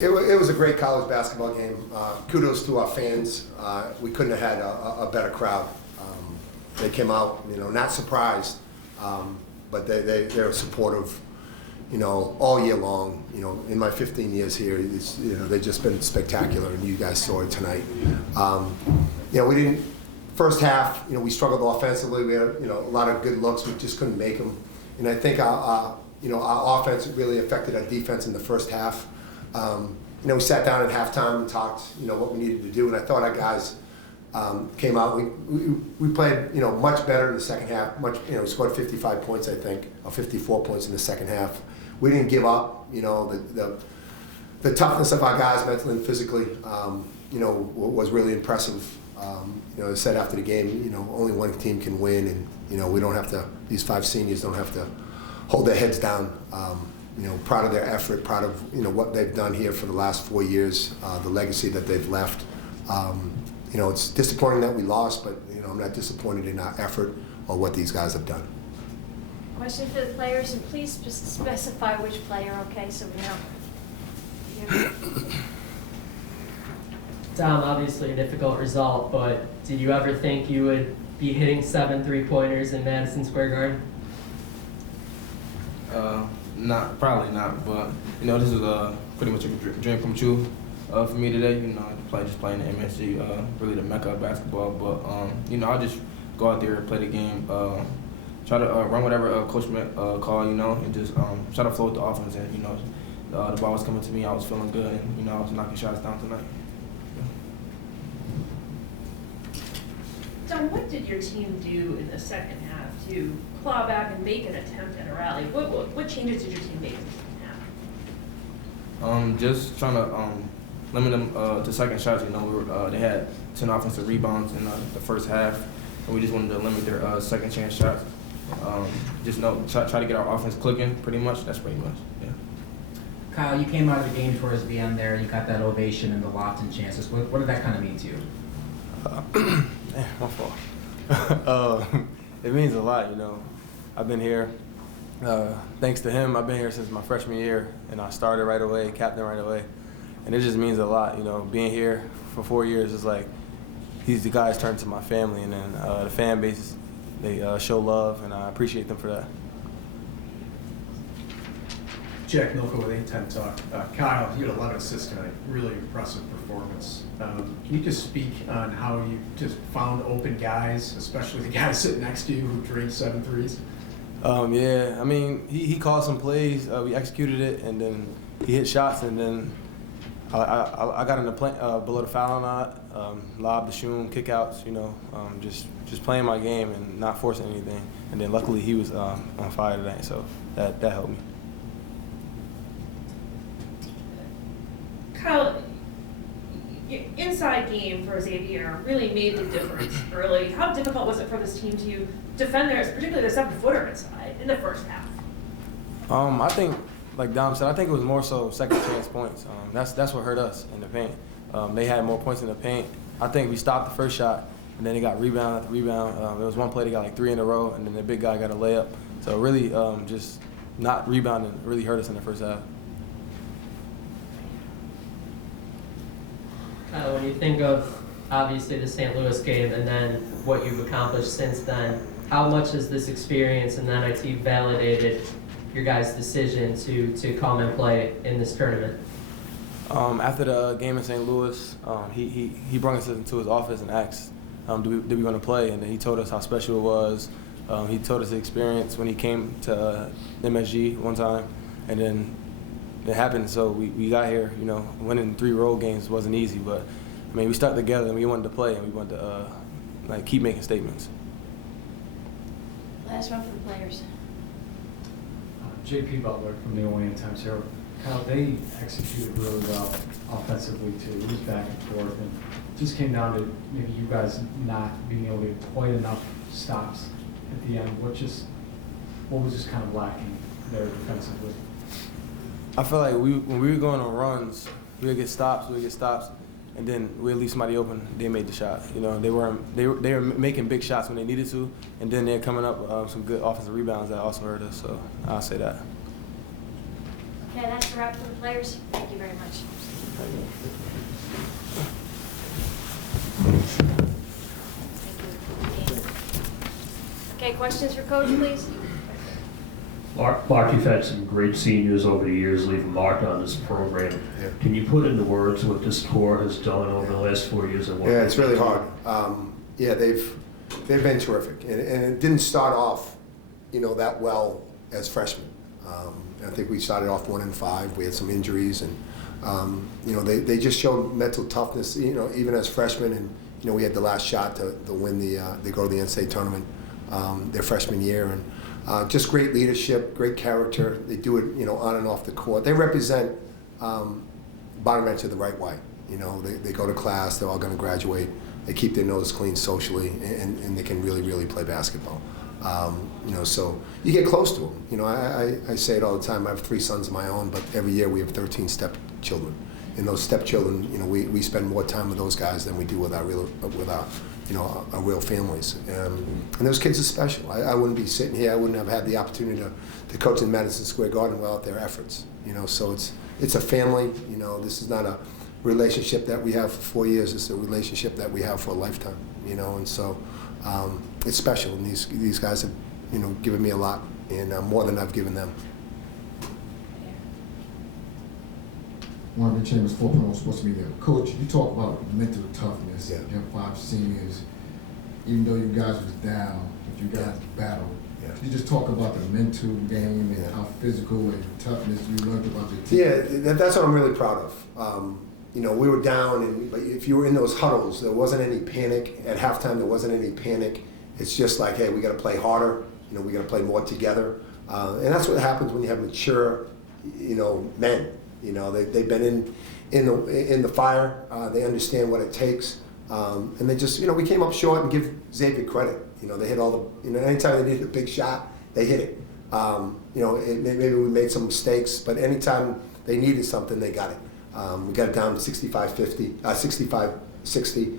It was a great college basketball game. Kudos to our fans. We couldn't have had a better crowd. They came out, not surprised, but they're supportive, all year long. In my 15 years here, they've just been spectacular, and you guys saw it tonight. We didn't. First half, we struggled offensively. We had, a lot of good looks. We just couldn't make them, and I think our offense really affected our defense in the first half. We sat down at halftime and talked, what we needed to do, and I thought our guys came out. We played, much better in the second half. We scored 55 points, I think, or 54 points in the second half. We didn't give up. The toughness of our guys, mentally and physically, was really impressive. I said after the game, only one team can win, and we don't have to. These 5 seniors don't have to hold their heads down. Proud of their effort, proud of what they've done here for the last 4 years, the legacy that they've left. It's disappointing that we lost, but I'm not disappointed in our effort or what these guys have done. Question for the players, and please just specify which player, okay, so we know. Yeah. Dom, obviously a difficult result, but did you ever think you would be hitting 7 3-pointers in Madison Square Garden? Probably not, but this is pretty much a dream come true for me today. Just playing the MSG, really the mecca of basketball. But I just go out there, play the game, try to run whatever Coach Schmidt call, and just try to flow with the offense. And the ball was coming to me, I was feeling good, and I was knocking shots down tonight. Don, what did your team do in the second half to claw back and make an attempt at a rally? What changes did your team make in the second half? Just trying to limit them to second shots. They had 10 offensive rebounds in the first half, and we just wanted to limit their second chance shots. Try to get our offense clicking. Pretty much. That's pretty much. Yeah. Kyle, you came out of the game towards the end there. You got that ovation and the Lofton chances. What did that kind of mean to you? My fault. It means a lot, I've been here, thanks to him, I've been here since my freshman year, and I started right away, captain right away. And it just means a lot, being here for 4 years is like, these guys turn to my family, and then the fan base, they show love, and I appreciate them for that. Jack Milko with 810 Talk. Kyle, you had 11 assists tonight. Really impressive performance. Can you just speak on how you just found open guys, especially the guy sitting next to you who drained 7 threes? Yeah, I mean, he called some plays. We executed it, and then he hit shots, and then I got in the below the foul line, lobbed the shoom, kickouts, just playing my game and not forcing anything. And then luckily he was on fire today, so that helped me. Kyle, your inside game for Xavier really made the difference early. How difficult was it for this team to defend theirs, particularly the 7-footer inside, in the first half? I think, like Dom said, I think it was more so second chance points. That's what hurt us in the paint. They had more points in the paint. I think we stopped the first shot, and then they got rebound after rebound. There was one play they got like 3 in a row, and then the big guy got a layup. So really, just not rebounding really hurt us in the first half. When you think of, obviously, the St. Louis game and then what you've accomplished since then, how much has this experience in the NIT validated your guys' decision to come and play in this tournament? After the game in St. Louis, he brought us into his office and asked, did we want to play? And then he told us how special it was. He told us the experience when he came to MSG one time, and then it happened. So we got here. Winning 3 road games wasn't easy, but I mean we stuck together and we wanted to play and we wanted to keep making statements. Last one for the players. JP Butler from the Orient Times Herald. Kyle, they executed really well offensively too. It was back and forth, and just came down to maybe you guys not being able to get quite enough stops at the end. What was just kind of lacking there defensively? I feel like when we were going on runs, we would get stops, and then we'd leave somebody open. They made the shot. They were making big shots when they needed to, and then they're coming up some good offensive rebounds that also hurt us. So I'll say that. Okay, that's a wrap for the players. Thank you very much. Okay, questions for Coach, please? Mark, you've had some great seniors over the years leave a mark on this program. Yeah. Can you put into words what this core has done over the last 4 years? And what Yeah, it's really hard. Yeah, they've been terrific, and it didn't start off, that well as freshmen. I think we started off 1-5. We had some injuries, and they just showed mental toughness. Even as freshmen, and we had the last shot to win they go to the NCAA tournament their freshman year, and just great leadership, great character. They do it, on and off the court. They represent Bonaventure the right way. They go to class. They're all going to graduate. They keep their nose clean socially, and they can really, really play basketball. So you get close to them. I say it all the time. I have 3 sons of my own, but every year we have 13 stepchildren. And those stepchildren, we spend more time with those guys than we do with our real families. And those kids are special. I wouldn't be sitting here. I wouldn't have had the opportunity to coach in Madison Square Garden without their efforts. So it's a family. This is not a relationship that we have for 4 years. It's a relationship that we have for a lifetime. And so it's special. And these guys have given me a lot, and more than I've given them. Marvin Chambers, 4.0 Sports Media. Coach, you talk about mental toughness. Yeah. You have 5 seniors. Even though you guys was down, but you guys battled. Yeah. Could you just talk about the mental game and how physical and toughness you learned about your team? Yeah, that's what I'm really proud of. We were down, but if you were in those huddles, there wasn't any panic. At halftime, there wasn't any panic. It's just like, hey, we got to play harder. We got to play more together. And that's what happens when you have mature, men. They've been in the fire. They understand what it takes, and they just we came up short. And give Xavier credit. They hit all the anytime they needed a big shot, they hit it. Maybe we made some mistakes, but anytime they needed something, they got it. We got it down to 65-50, 65-60.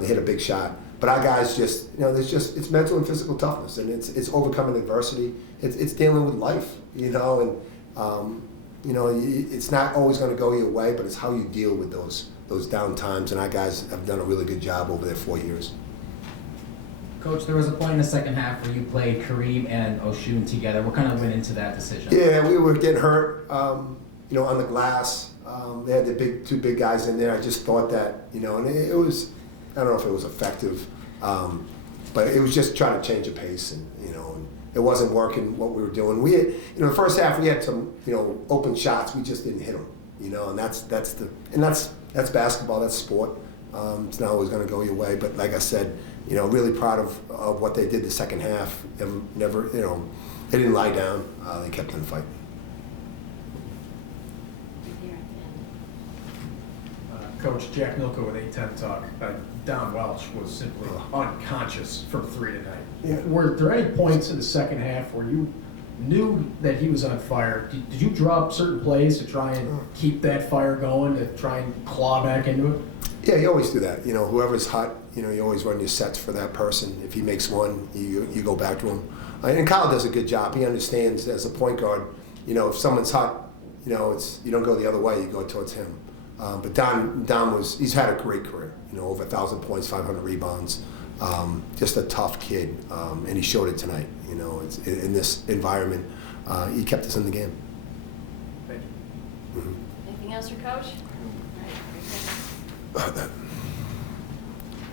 They hit a big shot, but our guys just it's mental and physical toughness, and it's overcoming adversity. It's dealing with life, and. It's not always going to go your way, but it's how you deal with those down times, and our guys have done a really good job over their 4 years. Coach, there was a point in the second half where you played Kareem and Oshun together. What kind of went into that decision? Yeah, we were getting hurt, on the glass. They had the 2 big guys in there. I just thought that, and it was, I don't know if it was effective, but it was just trying to change the pace, and it wasn't working what we were doing. We had, the first half we had some, open shots. We just didn't hit them, and that's basketball. That's sport. It's not always going to go your way. But like I said, really proud of what they did the second half. And never, they didn't lie down. They kept on fighting. Coach, Jack Milko with 810 Talk. Don Welch was simply unconscious from 3 tonight. Yeah. Were there any points in the second half where you knew that he was on fire? Did you draw up certain plays to try and keep that fire going, to try and claw back into it? Yeah, you always do that. Whoever's hot, you always run your sets for that person. If he makes one, you go back to him. And Kyle does a good job. He understands as a point guard, if someone's hot, you don't go the other way, you go towards him. But Don he's had a great career, over 1,000 points, 500 rebounds, just a tough kid, and he showed it tonight. In this environment, he kept us in the game. Thank you. Mm-hmm. Anything else for Coach?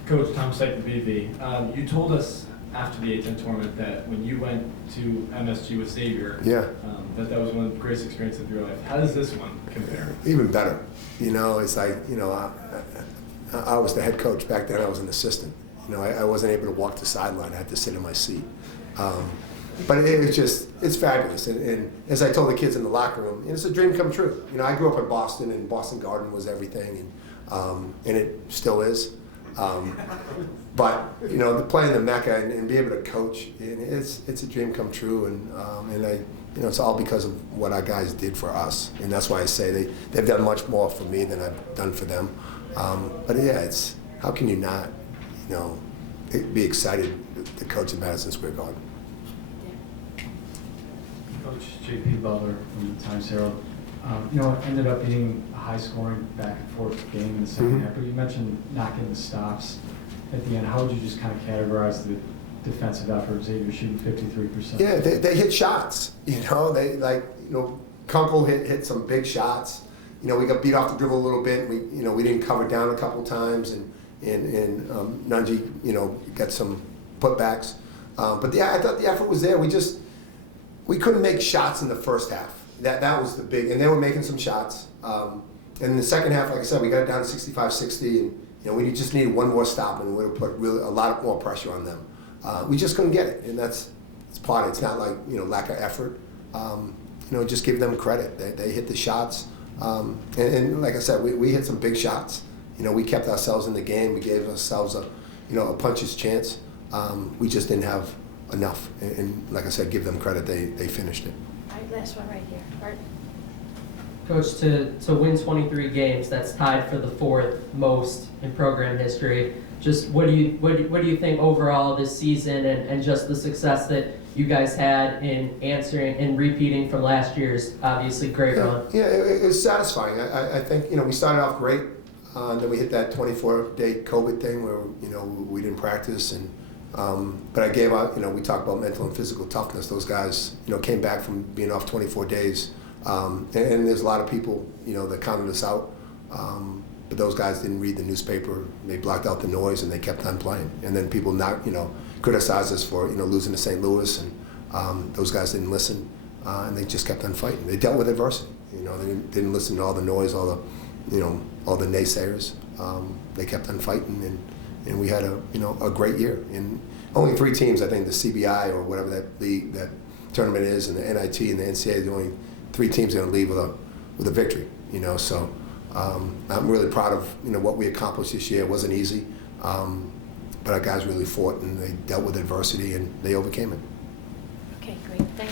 Coach Tom Syke, MBB. You told us after the A-10 tournament that when you went to MSG with Xavier, that was one of the greatest experiences of your life. How does this one compare? Even better. It's like, I was the head coach. Back then I was an assistant. I wasn't able to walk the sideline. I had to sit in my seat. But it's fabulous. And as I told the kids in the locker room, it's a dream come true. I grew up in Boston, and Boston Garden was everything, and it still is. But to play in the Mecca and be able to coach, it's a dream come true, and it's all because of what our guys did for us, and that's why I say they've done much more for me than I've done for them. But yeah, it's how can you not, be excited to coach at Madison Square Garden? Coach J.P. Butler from the Times Herald. It ended up being a high-scoring back-and-forth game in the second half, but you mentioned not getting the stops at the end. How would you just kind of categorize the defensive effort? Xavier shooting 53%. Yeah, they hit shots. Kunkel hit some big shots. We got beat off the dribble a little bit. We didn't cover down a couple times, and Nunji, got some putbacks. But yeah, I thought the effort was there. We couldn't make shots in the first half. That was the big, and they were making some shots. And in the second half, like I said, we got it down to 65-60, and we just needed one more stop, and we would have put really a lot more pressure on them. We just couldn't get it, and it's part of it. It's not like lack of effort. Just give them credit. They hit the shots, and like I said, we hit some big shots. We kept ourselves in the game. We gave ourselves a puncher's chance. We just didn't have enough, and like I said, give them credit. They finished it. All right, last one right here. Art? Coach, to win 23 games, that's tied for the 4th most in program history. Just what do you think overall this season, and just the success that you guys had in answering and repeating from last year's obviously great run? Yeah, it's satisfying. I think we started off great, and then we hit that 24-day COVID thing where we didn't practice, and but I gave out. We talked about mental and physical toughness. Those guys came back from being off 24 days, and there's a lot of people that counted us out. But those guys didn't read the newspaper. They blocked out the noise, and they kept on playing. And then people criticized us for losing to St. Louis, and those guys didn't listen, and they just kept on fighting. They dealt with adversity. They didn't listen to all the noise, all the naysayers. They kept on fighting, and we had a great year. And only 3 teams, I think, the CBI or whatever that tournament is, and the NIT and the NCAA, the only 3 teams going to leave with a victory. So. I'm really proud of what we accomplished this year. It wasn't easy, but our guys really fought, and they dealt with adversity, and they overcame it. Okay, great. Thank